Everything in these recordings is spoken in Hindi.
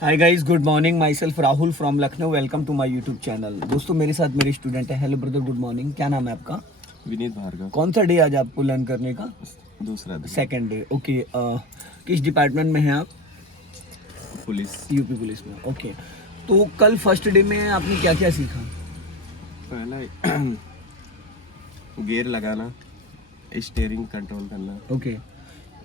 Hi guys, good morning. Myself Rahul from Lucknow. Welcome to my YouTube channel. दोस्तों, मेरे साथ मेरे स्टूडेंट है। Hello brother, good morning. क्या नाम है आपका? विनीत भार्गव। कौन सा डे आज आपको लर्न करने का? दूसरा दिन। Second day. ओके, किस डिपार्टमेंट में हैं आप? पुलिस। यूपी पुलिस में। ओके, तो कल फर्स्ट डे में आपने क्या क्या सीखा? पहला गियर लगाना, स्टीयरिंग कंट्रोल करना ओके,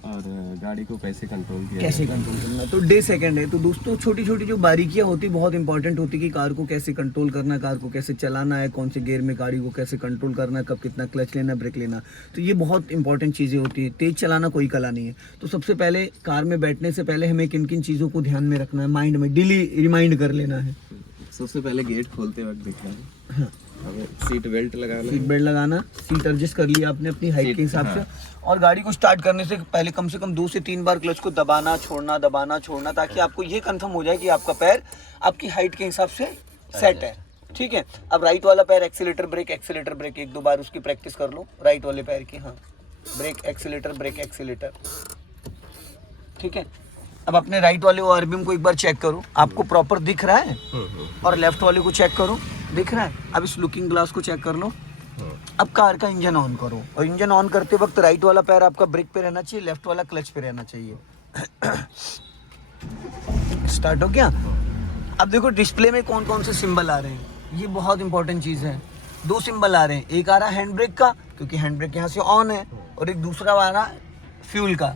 और गाड़ी को कैसे कंट्रोल किया कैसे जाता है। कंट्रोल करना। तो डे सेकंड है। तो दोस्तों, छोटी छोटी जो बारीकियां होती बहुत इंपॉर्टेंट होती कि कार को कैसे कंट्रोल करना, कार को कैसे चलाना है, कौन से गियर में गाड़ी को कैसे कंट्रोल करना है, कब कितना क्लच लेना, ब्रेक लेना। तो ये बहुत इंपॉर्टेंट चीज़ें होती है। तेज चलाना कोई कला नहीं है। तो सबसे पहले कार में बैठने से पहले हमें किन किन चीज़ों को ध्यान में रखना है, माइंड में डेली रिमाइंड कर लेना है। सबसे पहले गेट खोलते वक्त देखना है। हाँ, हमें सीट बेल्ट लगाना सीट बेल्ट लगाना, सीट एडजस्ट कर लिया आपने अपनी हाइट के हिसाब से। और गाड़ी को स्टार्ट करने से पहले कम से कम 2 से 3 बार क्लच को दबाना छोड़ना, ताकि आपको ये कंफर्म हो जाए कि आपका पैर आपकी हाइट के हिसाब से सेट है। ठीक है। अब राइट वाला पैर एक्सीलेटर ब्रेक 1-2 बार उसकी प्रैक्टिस कर लो राइट वाले पैर की। हाँ, ब्रेक एक्सीलेटर। ठीक है। अब अपने राइट वाले ओआरबीएम को एक बार चेक करो, आपको प्रॉपर दिख रहा है। और लेफ्ट वाले को चेक करो, दिख रहा है। अब इस लुकिंग ग्लास को चेक कर लो। अब कार का इंजन ऑन करो, और इंजन ऑन करते वक्त राइट वाला पैर आपका ब्रेक पे रहना चाहिए, लेफ्ट वाला क्लच पे रहना चाहिए। स्टार्ट हो गया। अब देखो डिस्प्ले में कौन कौन से सिंबल आ रहे हैं। ये बहुत इंपॉर्टेंट चीज़ है। 2 सिंबल आ रहे हैं। एक आ रहा है हैंड ब्रेक का, क्योंकि हैंड ब्रेक यहाँ से ऑन है। और एक दूसरा आ रहा है फ्यूल का,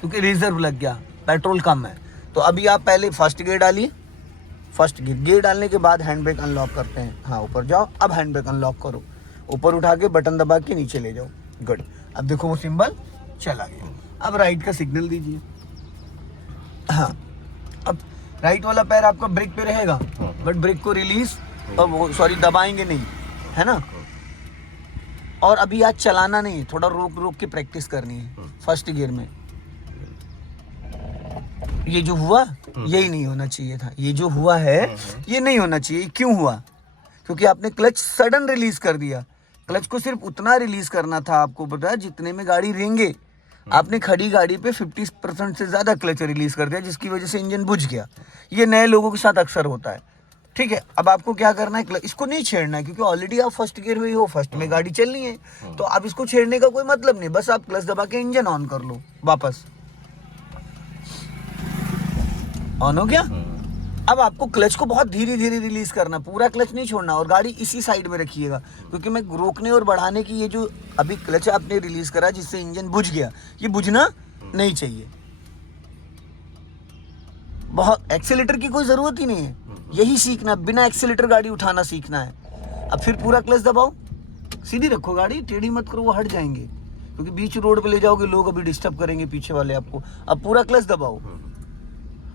क्योंकि रिजर्व लग गया, पेट्रोल कम है। तो अभी आप पहले फर्स्ट गियर डालिए। फर्स्ट गियर डालने के बाद हैंड ब्रेक अनलॉक करते हैं। हाँ, ऊपर जाओ। अब हैंड ब्रेक अनलॉक करो, ऊपर उठा के बटन दबा के नीचे ले जाओ। गुड। अब देखो वो सिंबल चला गया। अब राइट का सिग्नल दीजिए। हाँ, अब राइट वाला पैर आपका ब्रेक पे रहेगा, बट ब्रेक को रिलीज और वो दबाएंगे नहीं, है ना। और अभी आज चलाना नहीं, थोड़ा रोक रोक के प्रैक्टिस करनी है फर्स्ट गियर में। ये जो हुआ यही नहीं होना चाहिए था। ये जो हुआ है ये नहीं होना चाहिए। क्यों हुआ? क्योंकि आपने क्लच सडन रिलीज कर दिया। क्लच को सिर्फ उतना रिलीज करना था आपको, पता है, जितने में गाड़ी रेंगे। आपने खड़ी गाड़ी पे 50% से ज्यादा क्लच रिलीज कर दिया, जिसकी वजह से इंजन बुझ गया। ये नए लोगों के साथ अक्सर होता है। ठीक है। अब आपको क्या करना है, इसको नहीं छेड़ना है, क्योंकि ऑलरेडी आप फर्स्ट गियर में ही हो, फर्स्ट में गाड़ी चलनी है। तो अब इसको छेड़ने का कोई मतलब नहीं। बस आप क्लच दबा के इंजन ऑन कर लो। वापस ऑन हो गया। अब आपको क्लच को बहुत धीरे धीरे रिलीज करना, पूरा क्लच नहीं छोड़ना। और गाड़ी इसी साइड में रखिएगा, क्योंकि मैं रोकने और बढ़ाने की, ये जो अभी क्लच आपने रिलीज करा जिससे इंजन बुझ गया, ये बुझना नहीं चाहिए। बहुत एक्सीलेटर की कोई जरूरत ही नहीं है। यही सीखना, बिना एक्सीलेटर गाड़ी उठाना सीखना है। अब फिर पूरा क्लच दबाओ, सीधी रखो गाड़ी, टेढ़ी मत करो, वो हट जाएंगे, क्योंकि बीच रोड पे ले जाओगे, लोग अभी डिस्टर्ब करेंगे पीछे वाले आपको। अब पूरा क्लच दबाओ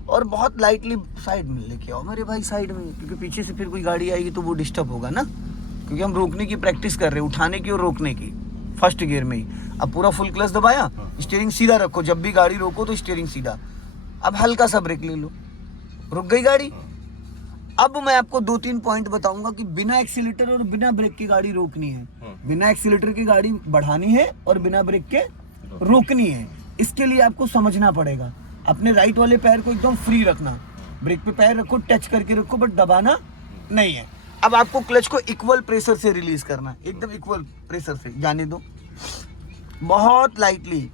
और बहुत लाइटली साइड में लेके आओ मेरे भाई, साइड में, क्योंकि पीछे से फिर कोई गाड़ी आएगी तो वो डिस्टर्ब होगा ना। क्योंकि हम रोकने की प्रैक्टिस कर रहे हैं, उठाने की और रोकने की, फर्स्ट गियर में ही। अब पूरा फुल क्लच दबाया, स्टीयरिंग सीधा रखो। जब भी गाड़ी रोको तो स्टीयरिंग सीधा। अब हल्का सा ब्रेक ले लो, रुक गई गाड़ी। अब मैं आपको 2-3 पॉइंट बताऊंगा कि बिना एक्सीलेटर और बिना ब्रेक की गाड़ी रोकनी है, बिना एक्सीलेटर की गाड़ी बढ़ानी है, और बिना ब्रेक के रोकनी है। इसके लिए आपको समझना पड़ेगा। अपने राइट वाले पैर को एकदम फ्री रखना, ब्रेक पे पैर रखो, टच करके रखो, बट दबाना नहीं है। अब आपको क्लच को इक्वल प्रेशर से रिलीज करना, एकदम इक्वल प्रेशर से जाने दो। बहुत लाइटली,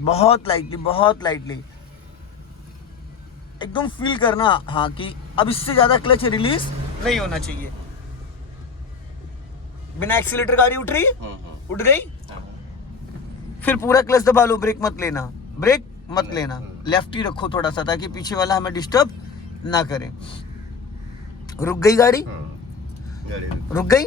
बहुत लाइटली, बहुत लाइटली एकदम फील करना। हाँ, कि अब इससे ज्यादा क्लच रिलीज नहीं होना चाहिए। बिना एक्सीलेटर गाड़ी उठ रही, उठ गई, फिर पूरा क्लच दबा लो। ब्रेक मत लेना, लेफ्ट ही रखो थोड़ा सा, ताकि पीछे वाला हमें डिस्टर्ब ना करे। रुक गई गाड़ी, रुक गई।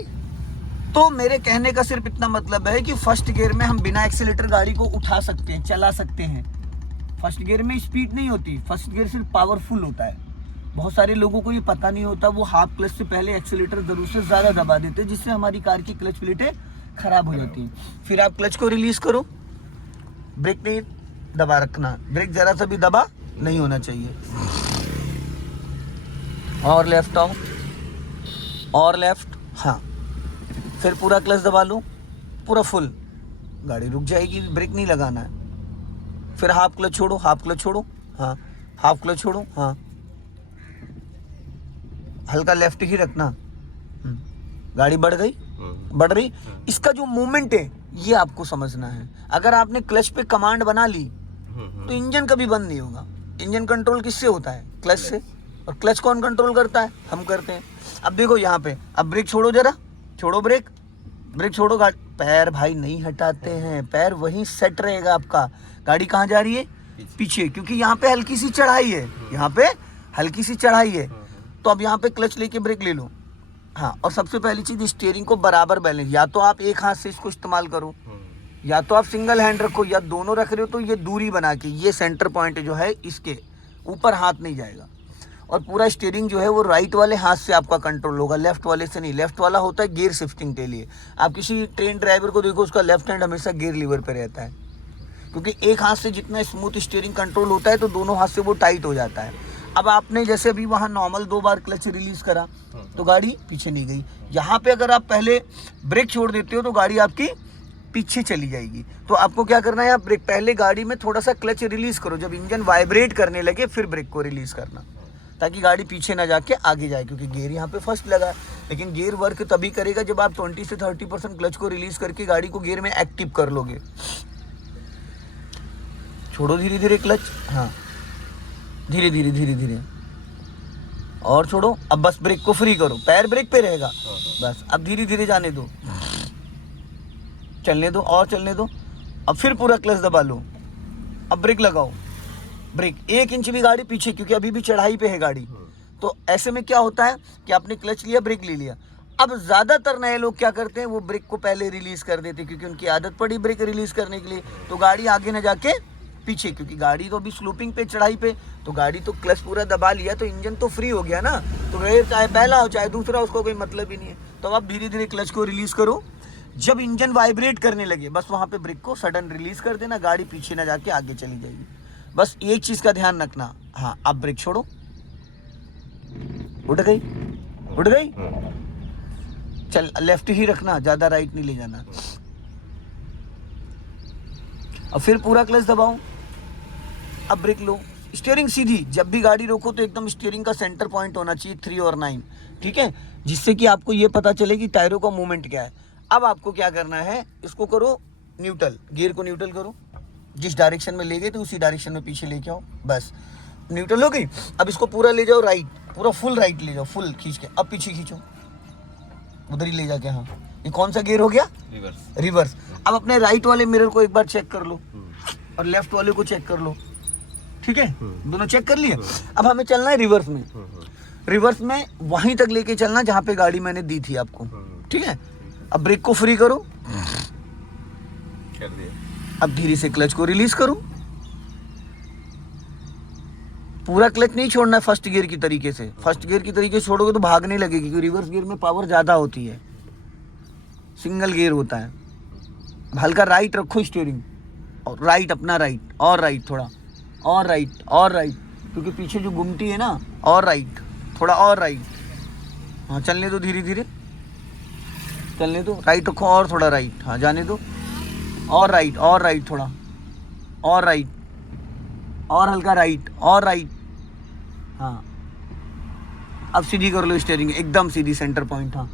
तो मेरे कहने का सिर्फ इतना मतलब है कि फर्स्ट गियर में हम बिना एक्सीलेटर गाड़ी को उठा सकते हैं, चला सकते हैं। फर्स्ट गियर में स्पीड नहीं होती, फर्स्ट गियर सिर्फ पावरफुल होता है। बहुत सारे लोगों को ये पता नहीं होता, वो हाफ क्लच से पहले एक्सीलेटर जरूर से ज्यादा दबा देते हैं, जिससे हमारी कार की क्लच प्लेटें खराब हो जाती हैं। फिर आप क्लच को रिलीज करो, ब्रेक नहीं दबा रखना, ब्रेक जरा सा भी दबा नहीं होना चाहिए। और लेफ्ट आओ, और लेफ्ट। हाँ, फिर पूरा क्लच दबा लो, पूरा फुल, गाड़ी रुक जाएगी, ब्रेक नहीं लगाना है। फिर हाफ क्लच छोड़ो, हाँ, हाफ क्लच छोड़ो, हाँ, हल्का लेफ्ट ही रखना। गाड़ी बढ़ गई, बढ़ रही। इसका जो मूवमेंट है ये आपको समझना है। अगर आपने क्लच पे कमांड बना ली तो इंजन कभी बंद नहीं होगा। इंजन कंट्रोल किससे होता है? क्लच से। और क्लच कौन कंट्रोल करता है? हम करते हैं। अब देखो यहाँ पे, अब ब्रेक छोड़ो जरा, छोड़ो ब्रेक, ब्रेक छोड़ो। गाड़ी पैर भाई नहीं हटाते हैं, पैर वहीं सेट रहेगा आपका। गाड़ी कहाँ जा रही है? पीछे, क्योंकि यहाँ पे हल्की सी चढ़ाई है, यहाँ पे हल्की सी चढ़ाई है। तो अब यहाँ पे क्लच लेके ब्रेक ले लो। हाँ, और सबसे पहली चीज स्टीयरिंग को बराबर बैलेंस, या तो आप एक हाथ से इसको इस्तेमाल करो, या तो आप सिंगल हैंड रखो, या दोनों रख रहे हो तो ये दूरी बना के, ये सेंटर पॉइंट जो है इसके ऊपर हाथ नहीं जाएगा। और पूरा स्टीयरिंग जो है वो राइट वाले हाथ से आपका कंट्रोल होगा, लेफ्ट वाले से नहीं। लेफ्ट वाला होता है गियर शिफ्टिंग के लिए। आप किसी ट्रेन ड्राइवर को देखो, उसका लेफ्ट हैंड हमेशा गियर लीवर पे रहता है, क्योंकि एक हाथ से जितना स्मूथ स्टीयरिंग कंट्रोल होता है तो दोनों हाथ से वो टाइट हो जाता है। अब आपने जैसे अभी वहाँ नॉर्मल 2 बार क्लच रिलीज करा तो गाड़ी पीछे नहीं गई। यहाँ पे अगर आप पहले ब्रेक छोड़ देते हो तो गाड़ी आपकी पीछे चली जाएगी। तो आपको क्या करना है, आप ब्रेक पहले गाड़ी में थोड़ा सा क्लच रिलीज करो, जब इंजन वाइब्रेट करने लगे फिर ब्रेक को रिलीज करना, ताकि गाड़ी पीछे ना जाके आगे जाए। क्योंकि गियर यहाँ पे फर्स्ट लगा है, लेकिन गियर वर्क तभी करेगा जब आप 20 से 30% क्लच को रिलीज करके गाड़ी को गियर में एक्टिव कर लोगे। छोड़ो धीरे धीरे क्लच, हाँ धीरे धीरे धीरे धीरे, और छोड़ो। अब बस ब्रेक को फ्री करो, पैर ब्रेक पे रहेगा बस। अब धीरे धीरे जाने दो, चलने दो और चलने दो। अब फिर पूरा क्लच दबा लो, अब ब्रेक लगाओ। ब्रेक 1 इंच भी गाड़ी पीछे, क्योंकि अभी भी चढ़ाई पे है गाड़ी। तो ऐसे में क्या होता है कि आपने क्लच लिया, ब्रेक ले लिया। अब ज़्यादातर नए लोग क्या करते हैं, वो ब्रेक को पहले रिलीज़ कर देते हैं, क्योंकि उनकी आदत पड़ी ब्रेक रिलीज़ करने के लिए। तो गाड़ी आगे ना जाके पीछे, क्योंकि गाड़ी तो अभी स्लोपिंग पे, चढ़ाई पे, तो गाड़ी तो क्लच पूरा दबा लिया तो इंजन तो फ्री हो गया ना। तो गियर चाहे पहला हो चाहे दूसरा, उसको कोई मतलब ही नहीं है। तो आप धीरे धीरे क्लच को रिलीज़ करो। जब इंजन वाइब्रेट करने लगे बस वहाँ पे ब्रेक को सडन रिलीज़ कर देना, गाड़ी पीछे ना जाके आगे चली जाएगी। बस एक चीज़ का ध्यान रखना। हाँ, अब ब्रेक छोड़ो, उठ गई, उठ गई। चल लेफ्ट ही रखना, ज़्यादा राइट नहीं ले जाना। अब फिर पूरा क्लच दबाओ, अब ब्रेक लो, स्टीयरिंग सीधी। जब भी गाड़ी रोको तो एकदम स्टीयरिंग का सेंटर पॉइंट होना चाहिए 3 और 9, ठीक है, जिससे कि आपको ये पता चले कि टायरों का मूवमेंट क्या है। अब आपको क्या करना है, इसको करो न्यूट्रल, गियर को न्यूट्रल करो। जिस डायरेक्शन में ले गए तो उसी डायरेक्शन में पीछे लेके आओ, बस न्यूट्रल हो गई। अब इसको पूरा ले जाओ राइट, पूरा फुल राइट ले जाओ, फुल खींच के। अब पीछे खींचो, उधर ही ले जाके। हाँ, ये कौन सा गियर हो गया? रिवर्स। रिवर्स। अब अपने राइट वाले मिरर को एक बार चेक कर लो और लेफ्ट वाले को चेक कर लो, ठीक है, दोनों चेक कर लिए। अब हमें चलना है रिवर्स में। रिवर्स में वहीं तक लेके चलना जहाँ पे गाड़ी मैंने दी थी आपको, ठीक है। अब ब्रेक को फ्री करो, कर दिया। अब धीरे से क्लच को रिलीज करो। पूरा क्लच नहीं छोड़ना है फर्स्ट गियर की तरीके से। फर्स्ट गियर की तरीके से छोड़ोगे तो भागने लगेगी, क्योंकि रिवर्स गियर में पावर ज़्यादा होती है, सिंगल गियर होता है। हल्का राइट रखो स्टीयरिंग, और राइट अपना राइट, और राइट थोड़ा, और राइट, और राइट, क्योंकि पीछे जो गुमटी है ना, और राइट थोड़ा, और राइट। हाँ, चलने दो धीरे धीरे, चलने दो, राइट रखो और थोड़ा राइट, हाँ जाने दो, और राइट थोड़ा, और राइट, और हल्का राइट, और राइट। हाँ, अब सीधी कर लो स्टीयरिंग, एकदम सीधी, सेंटर पॉइंट। हाँ,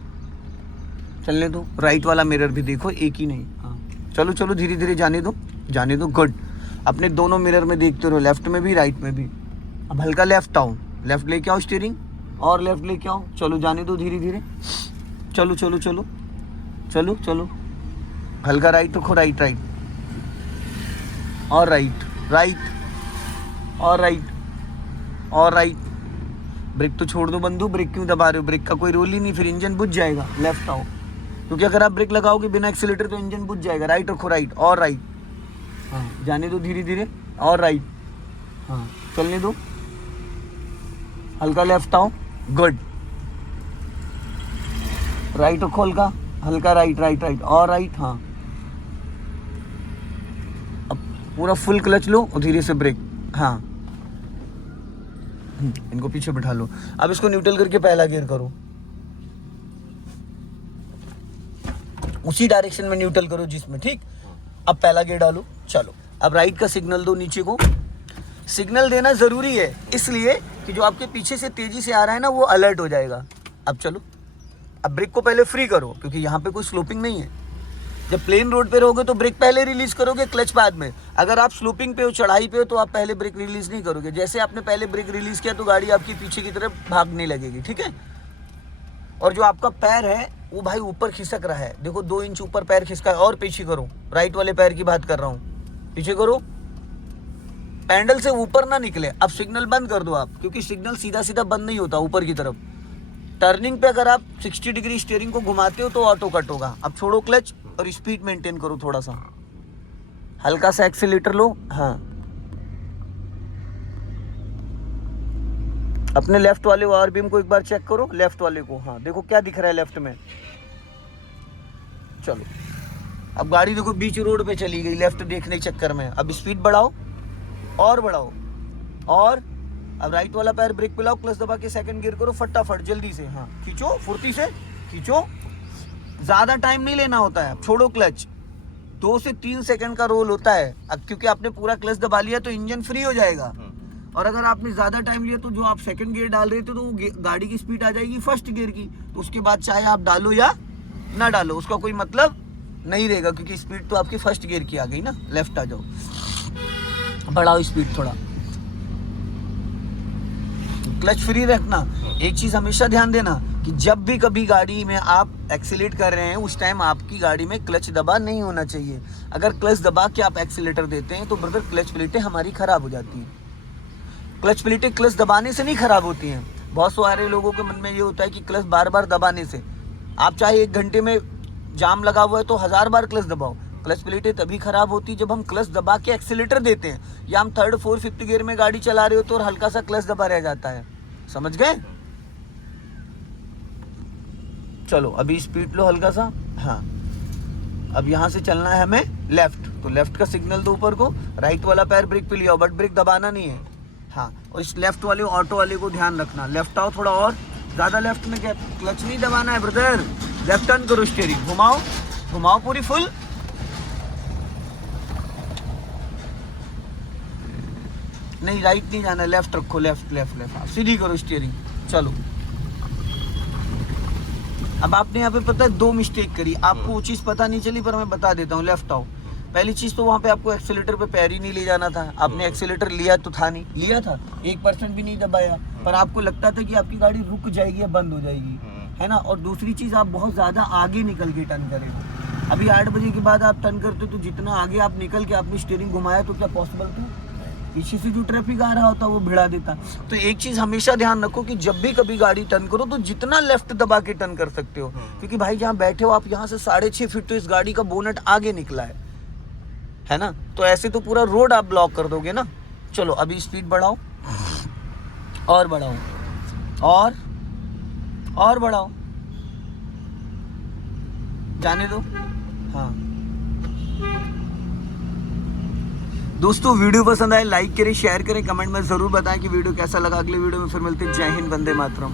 चलने दो। राइट वाला मिरर भी देखो, एक ही नहीं। हाँ, चलो चलो धीरे धीरे, जाने दो, जाने दो, गुड। अपने दोनों मिरर में देखते रहो, लेफ्ट में भी राइट में भी। अब हल्का लेफ्ट आओ, लेफ्ट लेके आओ स्टीयरिंग, और लेफ्ट लेके आओ। चलो जाने दो धीरे धीरे, चलो चलो चलो चलो चलो। हल्का राइट रखो, राइट राइट, और राइट राइट, और राइट, और राइट। ब्रेक तो छोड़ दो बंधु, ब्रेक क्यों दबा रहे हो? ब्रेक का कोई रोल ही नहीं, फिर इंजन बुझ जाएगा। लेफ्ट आओ, क्योंकि अगर आप ब्रेक लगाओगे बिना एक्सीलेटर तो इंजन बुझ जाएगा। राइट रखो, राइट, और राइट। हाँ, जाने दो धीरे धीरे, और राइट। हाँ, चलने दो, हल्का लेफ्ट आओ, गुड। राइट रखो हल्का, हल्का राइट, राइट राइट, और राइट। हाँ, अब पूरा फुल क्लच लो और धीरे से ब्रेक। हाँ, इनको पीछे बिठा लो। अब इसको न्यूट्रल करके पहला गियर करो, उसी डायरेक्शन में न्यूट्रल करो जिसमें, ठीक। अब पहला गियर डालो, चलो। अब राइट का सिग्नल दो नीचे को। सिग्नल देना ज़रूरी है, इसलिए कि जो आपके पीछे से तेजी से आ रहा है ना वो अलर्ट हो जाएगा। अब चलो, अब ब्रेक को पहले फ्री करो क्योंकि यहाँ पे कोई स्लोपिंग नहीं है। जब प्लेन रोड पे रहोगे तो ब्रेक पहले रिलीज करोगे, क्लच बाद में। अगर आप स्लोपिंग पे हो, चढ़ाई पे हो, तो आप पहले ब्रेक रिलीज नहीं करोगे। जैसे आपने पहले ब्रेक रिलीज किया तो गाड़ी आपकी पीछे की तरफ भागने लगेगी, ठीक है। और जो आपका पैर है वो भाई ऊपर खिसक रहा है, देखो 2 इंच ऊपर पैर खिसका है। और पीछे करो, राइट वाले पैर की बात कर रहा हूँ, पीछे करो, पैडल से ऊपर ना निकले। अब सिग्नल बंद कर दो आप, क्योंकि सिग्नल सीधा सीधा बंद नहीं होता ऊपर की तरफ। टर्निंग पे अगर आप 60 डिग्री स्टीयरिंग को घुमाते हो तो ऑटो कट होगा। अब छोड़ो क्लच और स्पीड मेंटेन करो, थोड़ा सा हल्का सा एक्सीलेटर लो। हाँ, अपने लेफ्ट वाले वायर बीम को एक बार चेक करो, लेफ्ट वाले को। हाँ देखो क्या दिख रहा है लेफ्ट में। चलो, अब गाड़ी देखो बीच रोड पे चली गई लेफ्ट देखने के चक्कर में। अब स्पीड बढ़ाओ और बढ़ाओ, और अब राइट वाला पैर ब्रेक पे लाओ, क्लच दबा के सेकंड गियर करो फटाफट जल्दी से। हाँ खींचो, फुर्ती से खींचो, ज्यादा टाइम नहीं लेना होता है। अब छोड़ो क्लच, 2 से 3 सेकंड का रोल होता है। अब क्योंकि आपने पूरा क्लच दबा लिया तो इंजन फ्री हो जाएगा। और अगर आपने ज्यादा टाइम लिया तो जो आप सेकंड गियर डाल रहे थे तो वो गाड़ी की स्पीड आ जाएगी फर्स्ट गियर की। तो उसके बाद चाहे आप डालो या ना डालो उसका कोई मतलब नहीं रहेगा, क्योंकि स्पीड तो आपकी फर्स्ट गियर की आ गई ना। लेफ्ट आ जाओ, बढ़ाओ स्पीड थोड़ा, क्लच फ्री रखना। एक चीज हमेशा ध्यान देना कि जब भी कभी गाड़ी में आप एक्सीलेट कर रहे हैं उस टाइम आपकी गाड़ी में क्लच दबा नहीं होना चाहिए। अगर क्लच दबा के आप एक्सीलेटर देते हैं तो ब्रदर क्लच प्लेटें हमारी खराब हो जाती हैं। क्लच प्लेटें क्लच दबाने से नहीं खराब होती हैं। बहुत सारे लोगों के मन में ये होता है कि क्लच बार बार दबाने से, आप चाहे 1 घंटे में जाम लगा हुआ है तो 1000 बार क्लच दबाओ, क्लच प्लेटें तभी खराब होती जब हम क्लच दबा के एक्सीलेटर देते हैं, या हम 3rd 4th 5th गियर में गाड़ी चला रहे हो तो हल्का सा क्लच दबा रह जाता है। समझ गए? चलो अभी स्पीड लो हल्का सा। हाँ, अब यहाँ से चलना है हमें लेफ्ट, तो लेफ्ट का सिग्नल दो ऊपर को, राइट वाला पैर ब्रेक पे लिया, बट ब्रेक दबाना नहीं है। हाँ, और इस लेफ्ट वाले ऑटो वाले को ध्यान रखना, लेफ्ट आओ थोड़ा और ज्यादा लेफ्ट में, क्या क्लच नहीं दबाना है ब्रदर। लेफ्ट टर्न करो, स्टीयरिंग घुमाओ, घुमाओ पूरी फुल। नहीं राइट नहीं जाना, लेफ्ट रखो, लेफ्ट लेफ्ट लेफ्ट, सीधी करो स्टीयरिंग। चलो, अब आपने यहाँ पे पता है 2 मिस्टेक करी, आपको वो चीज़ पता नहीं चली पर मैं बता देता हूँ। लेफ्ट आओ, पहली चीज़ तो वहाँ पे आपको एक्सीलेटर पे पैर ही नहीं ले जाना था। आपने एक्सीलेटर लिया तो था नहीं, लिया था 1% भी नहीं दबाया, पर आपको लगता था कि आपकी गाड़ी रुक जाएगी या बंद हो जाएगी, है ना। और दूसरी चीज़, आप बहुत ज़्यादा आगे निकल के टर्न करें। अभी 8 बजे के बाद आप टर्न करते तो जितना आगे आप निकल के आपने स्टीयरिंग घुमाया तो क्या पॉसिबल था? पीछे से जो ट्रैफिक आ रहा होता वो भिड़ा देता। तो एक चीज हमेशा ध्यान रखो कि जब भी कभी गाड़ी टर्न करो तो जितना लेफ्ट दबा के टर्न कर सकते हो, क्योंकि भाई जहाँ बैठे हो आप यहाँ से 6.5 फीट तो इस गाड़ी का बोनट आगे निकला है ना। तो ऐसे तो पूरा रोड आप ब्लॉक कर दोगे ना। चलो अभी स्पीड बढ़ाओ और बढ़ाओ और बढ़ाओ, जाने दो। हाँ दोस्तों, वीडियो पसंद आए लाइक करें, शेयर करें, कमेंट में जरूर बताएं कि वीडियो कैसा लगा। अगले वीडियो में फिर मिलते हैं। जय हिंद, वंदे मातरम।